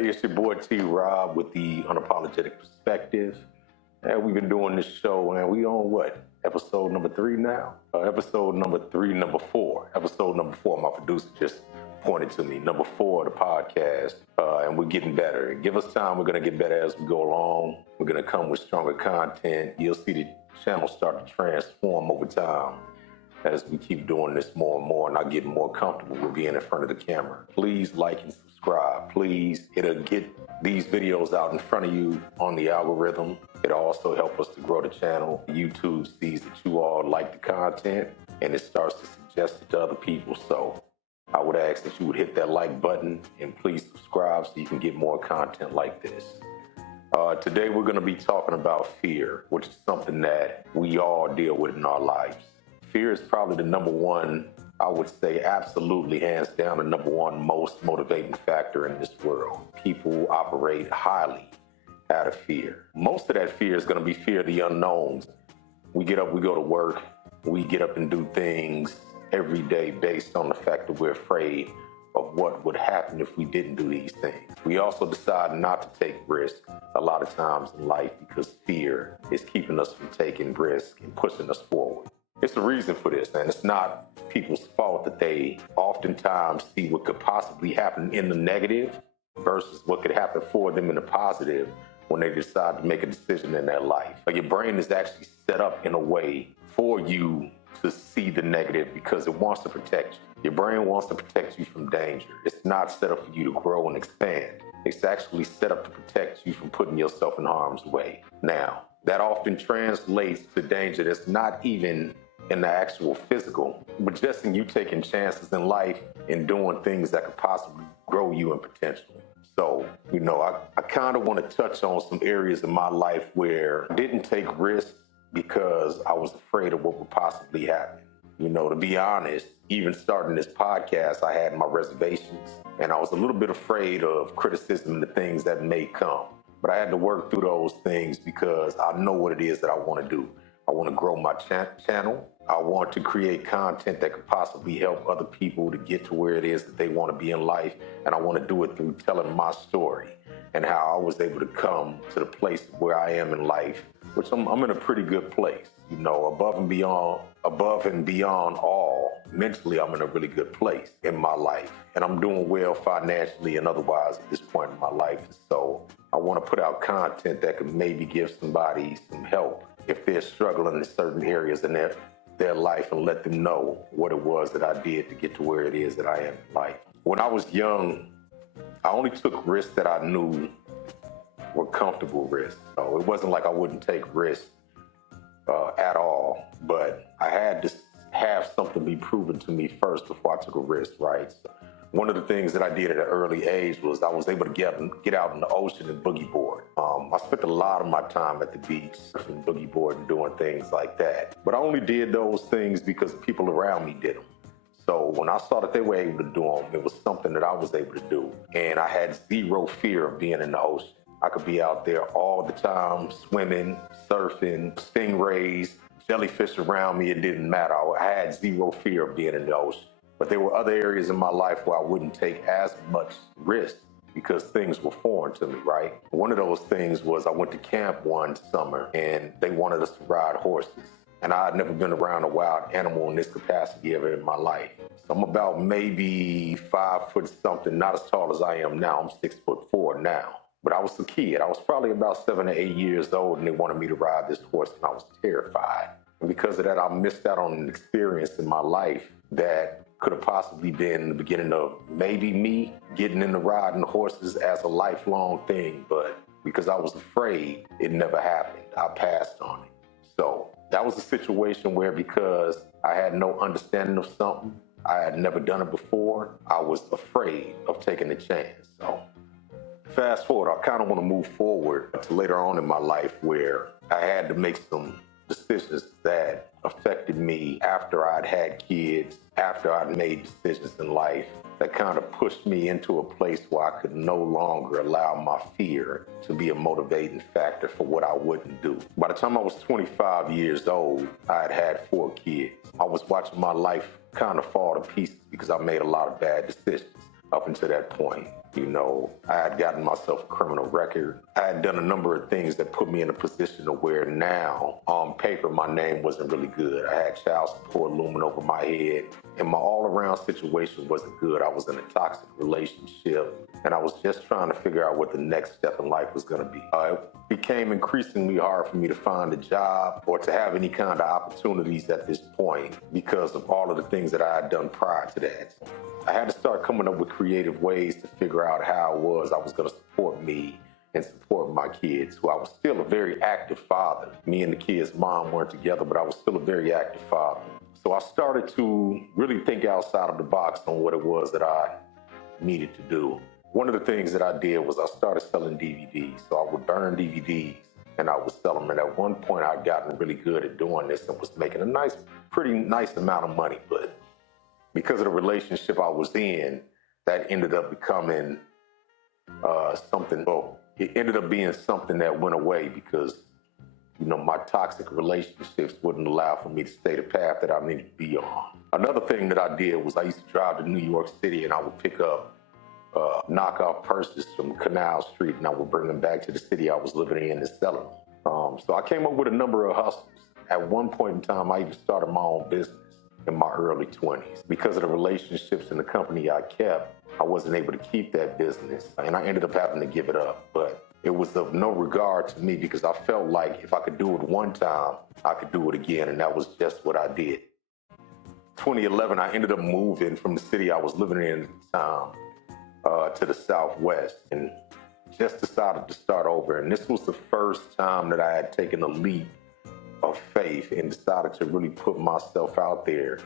Hey, it's your boy T Rob with the Unapologetic Perspective. And we've been doing this show, and we on what? Episode number 3 now? Episode number 3, number 4. Episode number 4, my producer just pointed to me. Number 4 of the podcast, and we're getting better. Give us time, we're going to get better as we go along. We're going to come with stronger content. You'll see the channel start to transform over time as we keep doing this more and more, and I get more comfortable with being in front of the camera. Please like and subscribe. Please, it'll get these videos out in front of you on the algorithm. It'll also help us to grow the channel. YouTube sees that you all like the content, and it starts to suggest it to other people. So I would ask that you would hit that like button and please subscribe so you can get more content like this. Today we're going to be talking about fear, which is something that we all deal with in our lives. Fear is probably the number one, I would say absolutely hands down, the number one most motivating factor in this world. People operate highly out of fear. Most of that fear is going to be fear of the unknowns. We get up, we go to work, we get up and do things every day based on the fact that we're afraid of what would happen if we didn't do these things. We also decide not to take risks a lot of times in life because fear is keeping us from taking risks and pushing us forward. It's a reason for this, and it's not people's fault that they oftentimes see what could possibly happen in the negative versus what could happen for them in the positive when they decide to make a decision in their life. But your brain is actually set up in a way for you to see the negative because it wants to protect you. Your brain wants to protect you from danger. It's not set up for you to grow and expand. It's actually set up to protect you from putting yourself in harm's way. Now, that often translates to danger that's not even in the actual physical, but just in you taking chances in life and doing things that could possibly grow you in potential. So, I kind of want to touch on some areas in my life where I didn't take risks because I was afraid of what would possibly happen. To be honest, even starting this podcast, I had my reservations, and I was a little bit afraid of criticism and the things that may come. But I had to work through those things because I know what it is that I want to do. I want to grow my channel. I want to create content that could possibly help other people to get to where it is that they want to be in life. And I want to do it through telling my story and how I was able to come to the place where I am in life, which I'm in a pretty good place. Above and beyond all, mentally, I'm in a really good place in my life. And I'm doing well financially and otherwise at this point in my life. So I want to put out content that could maybe give somebody some help if they're struggling in certain areas in their life, and let them know what it was that I did to get to where it is that I am in life. When I was young, I only took risks that I knew were comfortable risks. So it wasn't like I wouldn't take risks at all, but I had to have something be proven to me first before I took a risk, right? So one of the things that I did at an early age was I was able to get out in the ocean and boogie board. I spent a lot of my time at the beach, surfing, boogie board, and doing things like that. But I only did those things because people around me did them. So when I saw that they were able to do them, it was something that I was able to do. And I had zero fear of being in the ocean. I could be out there all the time, swimming, surfing, stingrays, jellyfish around me. It didn't matter. I had zero fear of being in the ocean. But there were other areas in my life where I wouldn't take as much risk because things were foreign to me, right? One of those things was I went to camp one summer and they wanted us to ride horses. And I had never been around a wild animal in this capacity ever in my life. So I'm about maybe 5 foot something, not as tall as I am now. I'm 6'4" now. But I was a kid. I was probably about 7 or 8 years old, and they wanted me to ride this horse, and I was terrified. And because of that, I missed out on an experience in my life that could have possibly been the beginning of maybe me getting into riding horses as a lifelong thing. But because I was afraid, it never happened. I passed on it. So that was a situation where because I had no understanding of something, I had never done it before, I was afraid of taking the chance. So fast forward, I kind of want to move forward to later on in my life where I had to make some decisions that affected me after I'd had kids, after I'd made decisions in life that kind of pushed me into a place where I could no longer allow my fear to be a motivating factor for what I wouldn't do. By the time I was 25 years old, I had 4 kids. I was watching my life kind of fall to pieces because I made a lot of bad decisions up until that point. I had gotten myself a criminal record. I had done a number of things that put me in a position to where now, on paper, my name wasn't really good. I had child support looming over my head, and my all-around situation wasn't good. I was in a toxic relationship, and I was just trying to figure out what the next step in life was going to be. It became increasingly hard for me to find a job or to have any kind of opportunities at this point because of all of the things that I had done prior to that. I had to start coming up with creative ways to figure out how I was going to support me and support my kids, who I was still a very active father. Me and the kids' mom weren't together, but I was still a very active father. So I started to really think outside of the box on what it was that I needed to do. One of the things that I did was I started selling DVDs. So I would burn DVDs and I would sell them. And at one point I'd gotten really good at doing this and was making a pretty nice amount of money. But because of the relationship I was in, that ended up becoming it ended up being something that went away because, my toxic relationships wouldn't allow for me to stay the path that I needed to be on. Another thing that I did was I used to drive to New York City and I would pick up knockoff purses from Canal Street and I would bring them back to the city I was living in and sell them. So I came up with a number of hustles. At one point in time, I even started my own business in my early 20s. Because of the relationships in the company I kept, I wasn't able to keep that business and I ended up having to give it up. But it was of no regard to me because I felt like if I could do it one time, I could do it again, and that was just what I did. 2011, I ended up moving from the city I was living in at the time to the Southwest and just decided to start over. And this was the first time that I had taken a leap of faith and decided to really put myself out there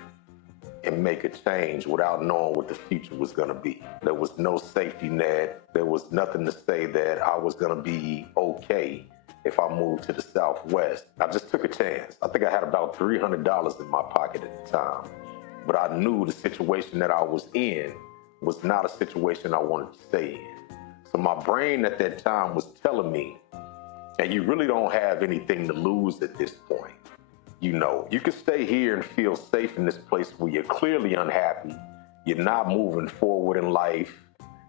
and make a change without knowing what the future was going to be. There was no safety net. There was nothing to say that I was going to be okay if I moved to the Southwest. I just took a chance. I think I had about $300 in my pocket at the time, but I knew the situation that I was in was not a situation I wanted to stay in. So my brain at that time was telling me, and you really don't have anything to lose at this point. You can stay here and feel safe in this place where you're clearly unhappy. You're not moving forward in life.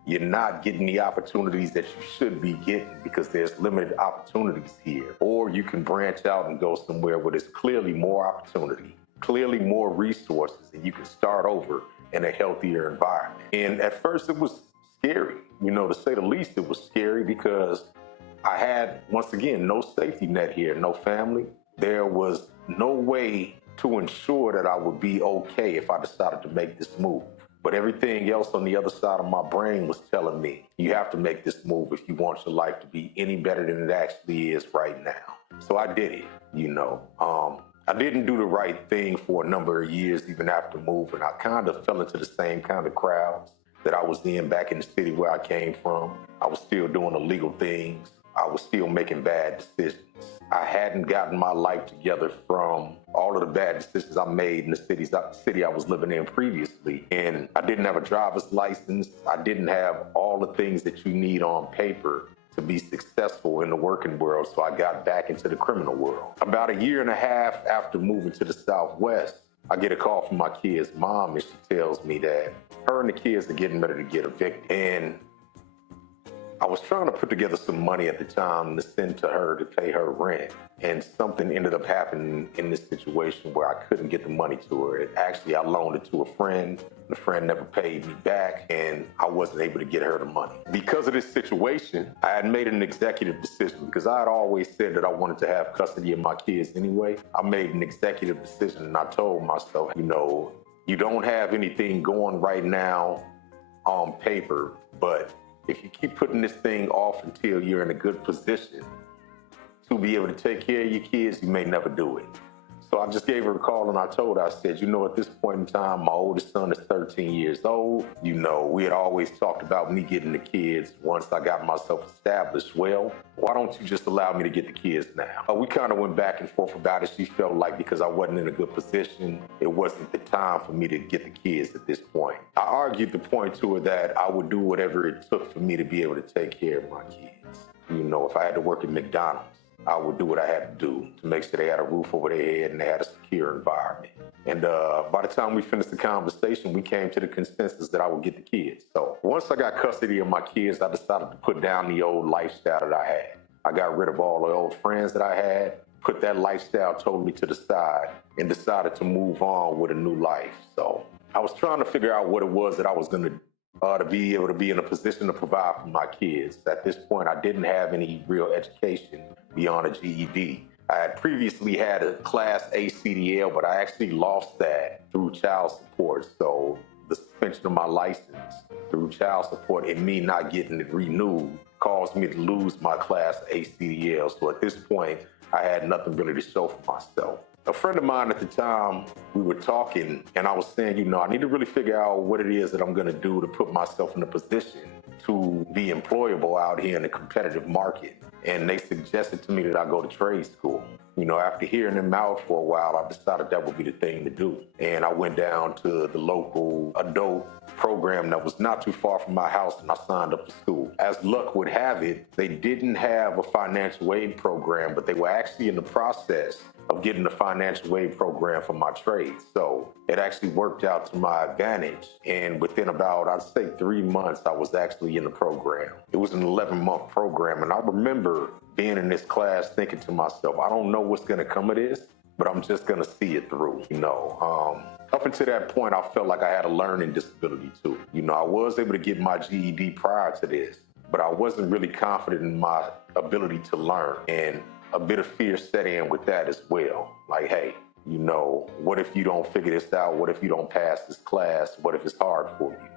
You're not getting the opportunities that you should be getting because there's limited opportunities here. Or you can branch out and go somewhere where there's clearly more opportunity, clearly more resources, and you can start over in a healthier environment. And at first it was scary, to say the least. It was scary because I had, once again, no safety net here, no family. There was no way to ensure that I would be okay if I decided to make this move. But everything else on the other side of my brain was telling me, you have to make this move if you want your life to be any better than it actually is right now. So I did it, I didn't do the right thing for a number of years, even after moving. I kind of fell into the same kind of crowds that I was in back in the city where I came from. I was still doing illegal things. I was still making bad decisions. I hadn't gotten my life together from all of the bad decisions I made in the city I was living in previously. And I didn't have a driver's license. I didn't have all the things that you need on paper to be successful in the working world. So I got back into the criminal world. About a year and a half after moving to the Southwest, I get a call from my kid's mom and she tells me that her and the kids are getting ready to get evicted. And I was trying to put together some money at the time to send to her to pay her rent. And something ended up happening in this situation where I couldn't get the money to her. I loaned it to a friend. The friend never paid me back and I wasn't able to get her the money. Because of this situation, I had made an executive decision because I had always said that I wanted to have custody of my kids anyway. I made an executive decision and I told myself, you don't have anything going right now on paper, but if you keep putting this thing off until you're in a good position to be able to take care of your kids, you may never do it. So I just gave her a call and I told her, I said, at this point in time, my oldest son is 13 years old. We had always talked about me getting the kids once I got myself established. Well, why don't you just allow me to get the kids now? We kind of went back and forth about it. She felt like because I wasn't in a good position, it wasn't the time for me to get the kids at this point. I argued the point to her that I would do whatever it took for me to be able to take care of my kids. If I had to work at McDonald's, I would do what I had to do to make sure they had a roof over their head and they had a secure environment. And by the time we finished the conversation, we came to the consensus that I would get the kids. So once I got custody of my kids, I decided to put down the old lifestyle that I had. I got rid of all the old friends that I had, put that lifestyle totally to the side, and decided to move on with a new life. So I was trying to figure out what it was that I was going to be able to be in a position to provide for my kids. At this point, I didn't have any real education beyond a GED. I had previously had a Class A CDL, but I actually lost that through child support. So the suspension of my license through child support and me not getting it renewed caused me to lose my Class A CDL. So at this point, I had nothing really to show for myself. A friend of mine at the time, we were talking, and I was saying, I need to really figure out what it is that I'm going to do to put myself in a position to be employable out here in the competitive market. And they suggested to me that I go to trade school. After hearing them out for a while, I decided that would be the thing to do. And I went down to the local adult program that was not too far from my house, and I signed up for school. As luck would have it, they didn't have a financial aid program, but they were actually in the process of getting a financial aid program for my trade. So it actually worked out to my advantage. And within about, I'd say 3 months, I was actually in the program. It was an 11-month program. And I remember being in this class thinking to myself, I don't know what's going to come of this, but I'm just going to see it through. Up until that point, I felt like I had a learning disability too. I was able to get my GED prior to this, but I wasn't really confident in my ability to learn. And a bit of fear set in with that as well. Like, hey, what if you don't figure this out? What if you don't pass this class? What if it's hard for you?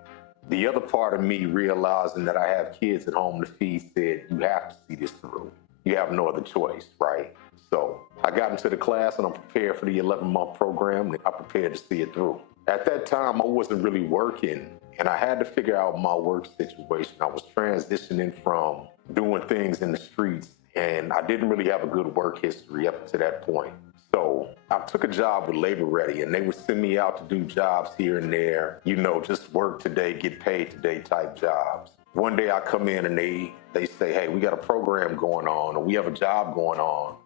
The other part of me realizing that I have kids at home to feed said, you have to see this through. You have no other choice, right? So I got into the class and I'm prepared for the 11-month program and I'm prepared to see it through. At that time, I wasn't really working and I had to figure out my work situation. I was transitioning from doing things in the streets and I didn't really have a good work history up to that point. So I took a job with Labor Ready and they would send me out to do jobs here and there, just work today, get paid today type jobs. One day I come in and they say, hey, we got a program going on or we have a job going on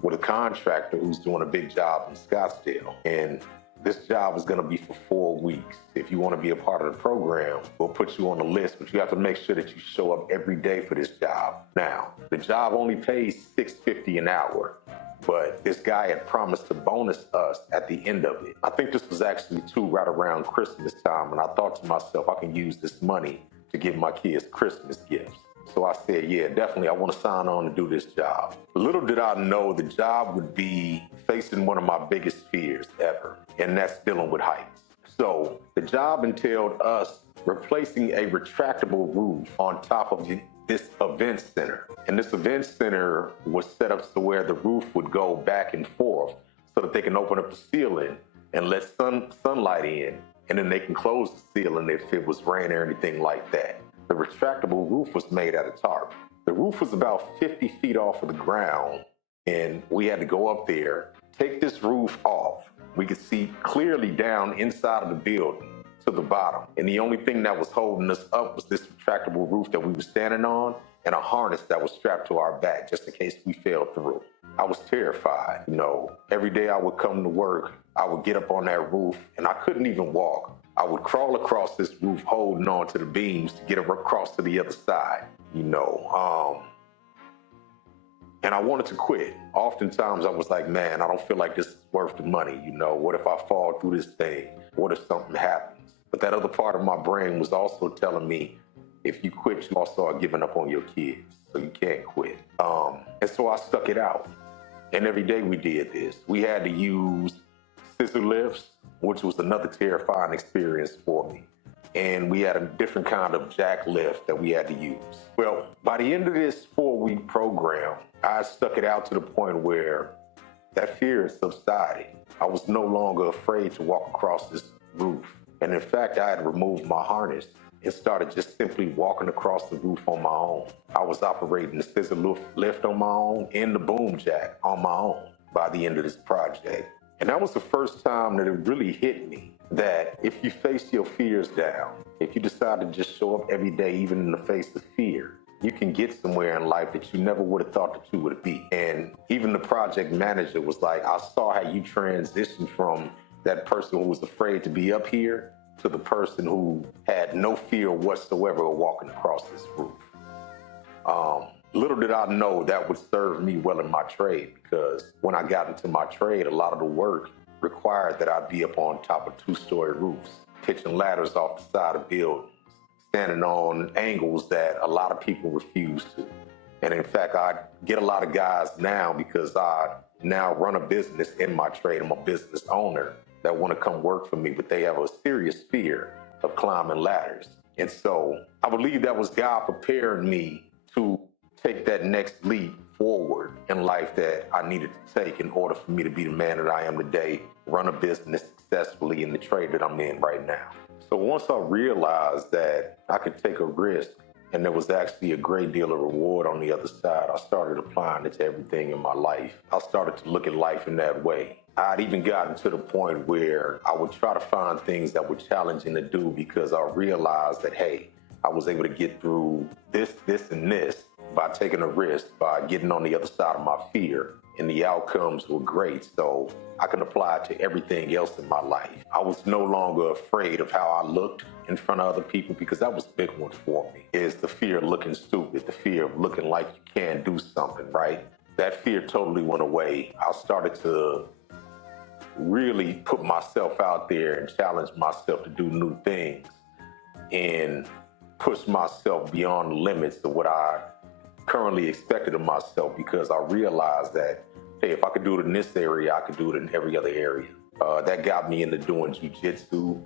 with a contractor who's doing a big job in Scottsdale. And this job is going to be for 4 weeks. If you want to be a part of the program, we'll put you on the list, but you have to make sure that you show up every day for this job. Now, the job only pays $6.50 an hour, but this guy had promised to bonus us at the end of it. I think this was actually right around Christmas time, and I thought to myself, I can use this money to give my kids Christmas gifts. So I said, yeah, definitely, I want to sign on to do this job. Little did I know the job would be facing one of my biggest fears ever, and that's dealing with heights. So the job entailed us replacing a retractable roof on top of this event center. And this event center was set up so where the roof would go back and forth so that they can open up the ceiling and let sunlight in, and then they can close the ceiling if it was rain or anything like that. The retractable roof was made out of tarp. The roof was about 50 feet off of the ground, and we had to go up there, take this roof off. We could see clearly down inside of the building to the bottom. And the only thing that was holding us up was this retractable roof that we were standing on and a harness that was strapped to our back just in case we fell through. I was terrified. Every day I would come to work, I would get up on that roof and I couldn't even walk. I would crawl across this roof holding on to the beams to get across to the other side, and I wanted to quit. Oftentimes I was like, man, I don't feel like this is worth the money. What if I fall through this thing? What if something happens? But that other part of my brain was also telling me, if you quit, you also are giving up on your kids. So you can't quit. And so I stuck it out. And every day we did this. We had to use scissor lifts, which was another terrifying experience for me. And we had a different kind of jack lift that we had to use. Well, by the end of this 4-week program, I stuck it out to the point where that fear subsided. I was no longer afraid to walk across this roof. And in fact, I had removed my harness and started just simply walking across the roof on my own. I was operating the scissor lift on my own and the boom jack on my own by the end of this project. And that was the first time that it really hit me that if you face your fears down, if you decide to just show up every day, even in the face of fear, you can get somewhere in life that you never would have thought that you would be. And even the project manager was like, I saw how you transitioned from that person who was afraid to be up here to the person who had no fear whatsoever of walking across this roof. Little did I know that would serve me well in my trade, because when I got into my trade, a lot of the work required that I be up on top of 2-story roofs, pitching ladders off the side of buildings, standing on angles that a lot of people refuse to. And in fact, I get a lot of guys now, because I now run a business in my trade. I'm a business owner, that want to come work for me, but they have a serious fear of climbing ladders. And so I believe that was God preparing me to take that next leap forward in life that I needed to take in order for me to be the man that I am today, run a business successfully in the trade that I'm in right now. So once I realized that I could take a risk and there was actually a great deal of reward on the other side, I started applying it to everything in my life. I started to look at life in that way. I'd even gotten to the point where I would try to find things that were challenging to do, because I realized that, hey, I was able to get through this, and this by taking a risk, by getting on the other side of my fear, and the outcomes were great. So I can apply it to everything else in my life. I was no longer afraid of how I looked in front of other people, because that was a big one for me, is the fear of looking stupid, the fear of looking like you can't do something, right? That fear totally went away. I started to really put myself out there and challenge myself to do new things and push myself beyond the limits of what I currently expected of myself, because I realized that, hey, if I could do it in this area, I could do it in every other area. That got me into doing jujitsu,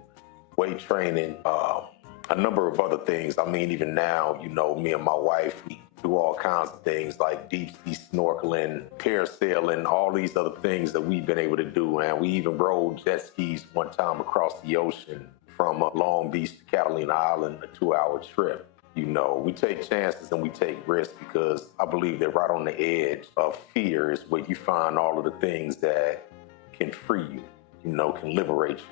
weight training, a number of other things. I mean, even now, me and my wife, we do all kinds of things like deep sea snorkeling, parasailing, all these other things that we've been able to do. And we even rode jet skis one time across the ocean from Long Beach to Catalina Island, a 2-hour trip. We take chances and we take risks, because I believe that right on the edge of fear is where you find all of the things that can free you, can liberate you.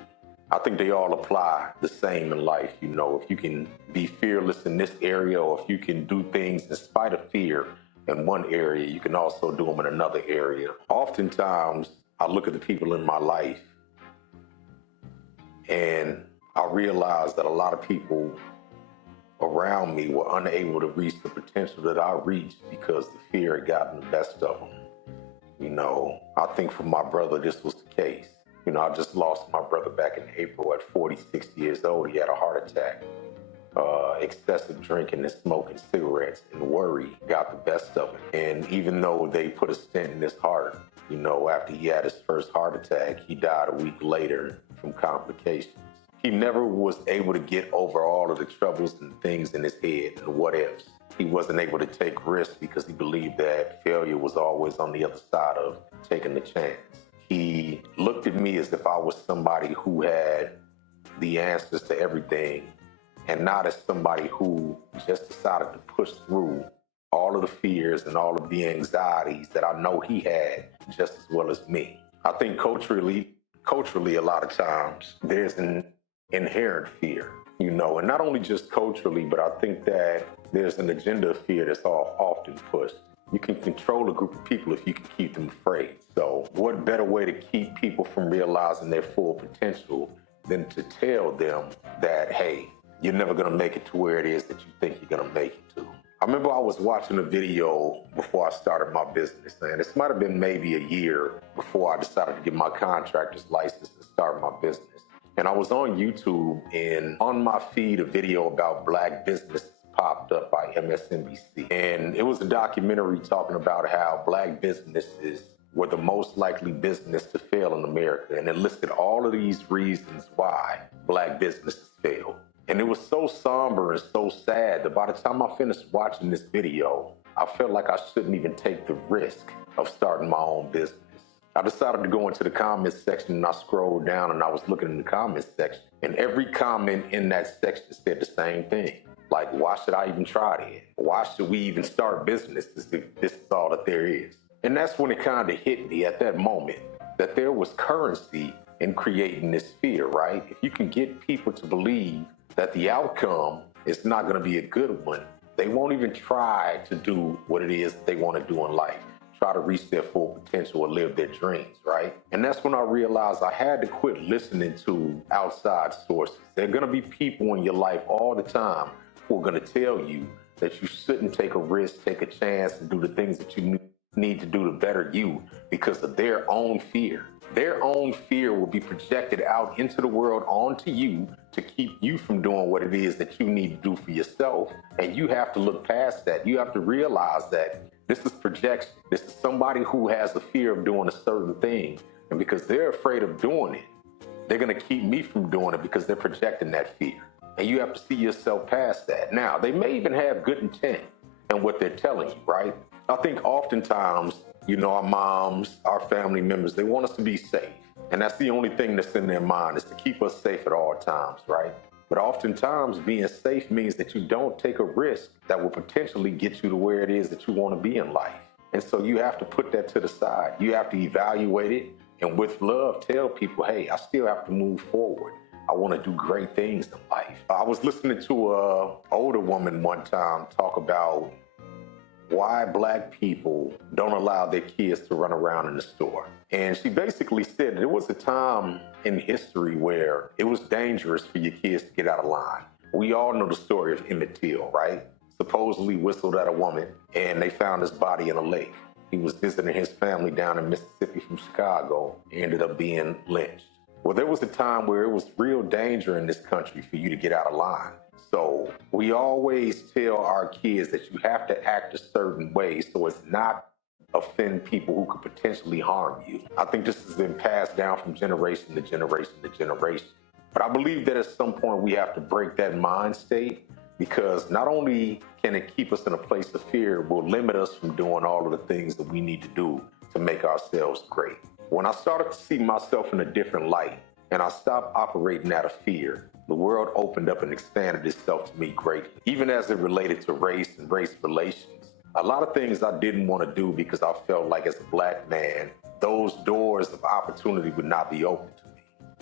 I think they all apply the same in life. If you can be fearless in this area, or if you can do things in spite of fear in one area, you can also do them in another area. Oftentimes, I look at the people in my life and I realize that a lot of people around me were unable to reach the potential that I reached, because the fear had gotten the best of them. I think for my brother, this was the case. I just lost my brother back in April at 46 years old. He had a heart attack. Excessive drinking and smoking cigarettes and worry got the best of him. And even though they put a stent in his heart, after he had his first heart attack, he died a week later from complications. He never was able to get over all of the troubles and things in his head and what ifs. He wasn't able to take risks because he believed that failure was always on the other side of taking the chance. He looked at me as if I was somebody who had the answers to everything, and not as somebody who just decided to push through all of the fears and all of the anxieties that I know he had just as well as me. I think culturally, a lot of times there's an inherent fear, and not only just culturally, but I think that there's an agenda of fear that's often pushed. You can control a group of people if you can keep them afraid. So what better way to keep people from realizing their full potential than to tell them that, hey, you're never going to make it to where it is that you think you're going to make it to. I remember I was watching a video before I started my business, and this might have been maybe a year before I decided to get my contractor's license and start my business. And I was on YouTube, and on my feed, a video about Black business popped up by MSNBC. And it was a documentary talking about how Black businesses were the most likely business to fail in America. And it listed all of these reasons why Black businesses failed. And it was so somber and so sad that by the time I finished watching this video, I felt like I shouldn't even take the risk of starting my own business. I decided to go into the comments section, and I scrolled down and I was looking in the comments section, and every comment in that section said the same thing. Like, why should I even try it? Why should we even start businesses if this is all that there is? And that's when it kind of hit me at that moment that there was currency in creating this fear, right? If you can get people to believe that the outcome is not going to be a good one, They won't even try to do what it is they want to do in life, try to reach their full potential or live their dreams, right? And that's when I realized I had to quit listening to outside sources. There are going to be people in your life all the time who are going to tell you that you shouldn't take a risk, take a chance, and do the things that you need to do to better you because of their own fear. Their own fear will be projected out into the world onto you to keep you from doing what it is that you need to do for yourself. And you have to look past that. You have to realize that this is projection. This is somebody who has a fear of doing a certain thing. And because they're afraid of doing it, they're going to keep me from doing it because they're projecting that fear. And you have to see yourself past that. Now, they may even have good intent in what they're telling you, right? I think oftentimes, our moms, our family members, they want us to be safe. And that's the only thing that's in their mind is to keep us safe at all times, right? But oftentimes being safe means that you don't take a risk that will potentially get you to where it is that you want to be in life. And so you have to put that to the side. You have to evaluate it and with love tell people, hey, I still have to move forward. I want to do great things in life. I was listening to an older woman one time talk about why Black people don't allow their kids to run around in the store. And she basically said there was a time in history where it was dangerous for your kids to get out of line. We all know the story of Emmett Till, right? Supposedly whistled at a woman and they found his body in a lake. He was visiting his family down in Mississippi from Chicago. He ended up being lynched. Well, there was a time where it was real danger in this country for you to get out of line. So we always tell our kids that you have to act a certain way so as not offend people who could potentially harm you. I think this has been passed down from generation to generation to generation. But I believe that at some point we have to break that mind state because not only can it keep us in a place of fear, it will limit us from doing all of the things that we need to do to make ourselves great. When I started to see myself in a different light and I stopped operating out of fear, the world opened up and expanded itself to me greatly, even as it related to race and race relations. A lot of things I didn't want to do because I felt like as a Black man, those doors of opportunity would not be open to me.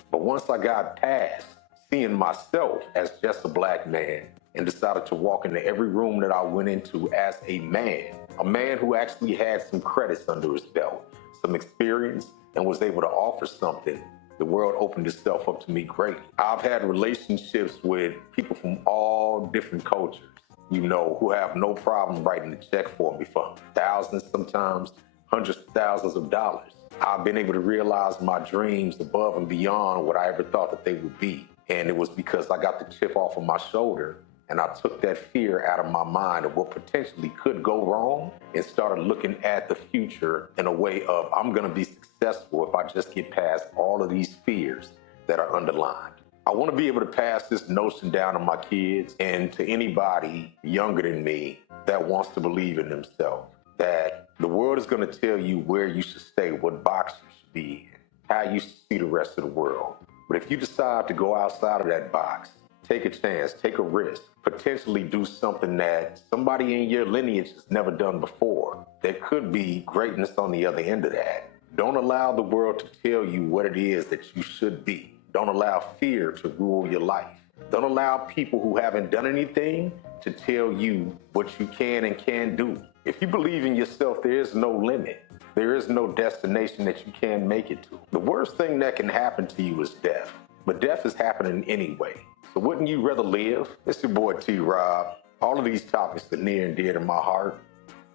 But once I got past seeing myself as just a Black man and decided to walk into every room that I went into as a man who actually had some credits under his belt, some experience, and was able to offer something, the world opened itself up to me greatly. I've had relationships with people from all different cultures, who have no problem writing a check for me for thousands, sometimes hundreds of thousands of dollars. I've been able to realize my dreams above and beyond what I ever thought that they would be. And it was because I got the chip off of my shoulder and I took that fear out of my mind of what potentially could go wrong and started looking at the future in a way of I'm going to be successful if I just get past all of these fears that are underlined. I want to be able to pass this notion down to my kids and to anybody younger than me that wants to believe in themselves, that the world is going to tell you where you should stay, what box you should be in, how you should see the rest of the world. But if you decide to go outside of that box, take a chance, take a risk, potentially do something that somebody in your lineage has never done before. There could be greatness on the other end of that. Don't allow the world to tell you what it is that you should be. Don't allow fear to rule your life. Don't allow people who haven't done anything to tell you what you can and can't do. If you believe in yourself, there is no limit. There is no destination that you can't make it to. The worst thing that can happen to you is death. But death is happening anyway. So wouldn't you rather live? It's your boy T-Rob. All of these topics are near and dear to my heart.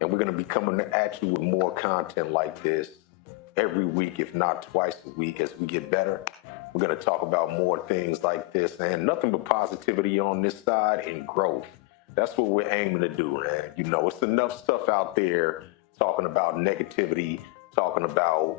And we're going to be coming at you with more content like this every week, if not twice a week, as we get better. We're going to talk about more things like this and nothing but positivity on this side and growth. That's what we're aiming to do, man. It's enough stuff out there talking about negativity, talking about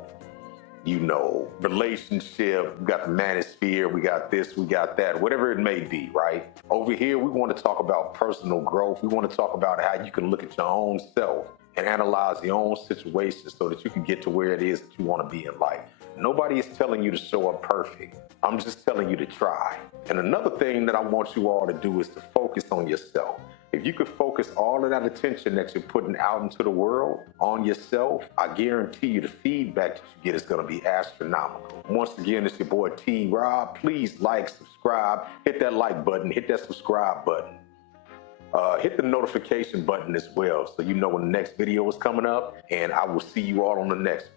relationship, we got the manosphere, we got this, we got that, whatever it may be, right? Over here, we want to talk about personal growth. We want to talk about how you can look at your own self and analyze your own situation so that you can get to where it is that you want to be in life. Nobody is telling you to show up perfect. I'm just telling you to try. And another thing that I want you all to do is to focus on yourself. If you could focus all of that attention that you're putting out into the world on yourself, I guarantee you the feedback that you get is going to be astronomical. Once again, it's your boy T-Rob. Please like, subscribe, hit that like button, hit that subscribe button. Hit the notification button as well so you know when the next video is coming up. And I will see you all on the next one.